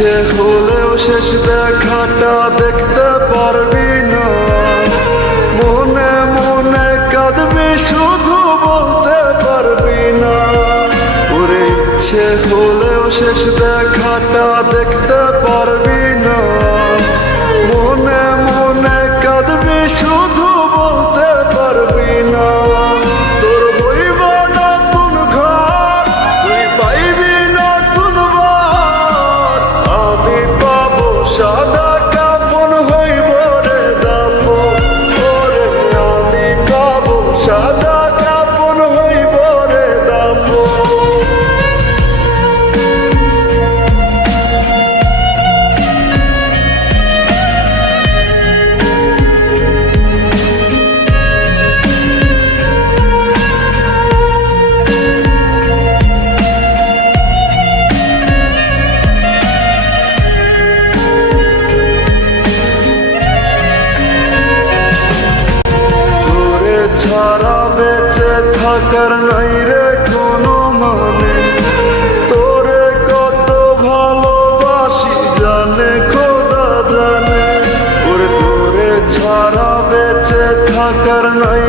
ইচ্ছে হলেও শেষ দেখাটা দেখতে পারবি না। মনে মনে কাঁদবি শুধু বলতে পারবি না। ওরে ইচ্ছে হলেও শেষ দেখাটা দেখতে পারবি না। মনে মনে কাঁদবি শুধু বলতে পারবি না। তোর হইব নতুন ঘর, তুই পাইবি নতুন বার। আমি পাবো সাদা কাফন, হইব রে দাফন। ওরে আমি পাবো সাদা কাফন, হইব রে দাফন। ছাড়া বেঁচে থাকার নাই রে কোনো মানে। তোরে কত ভালোবাসি জানে খোদা জানে। ওরে তোরে ছাড়া বেঁচে থাকার নাই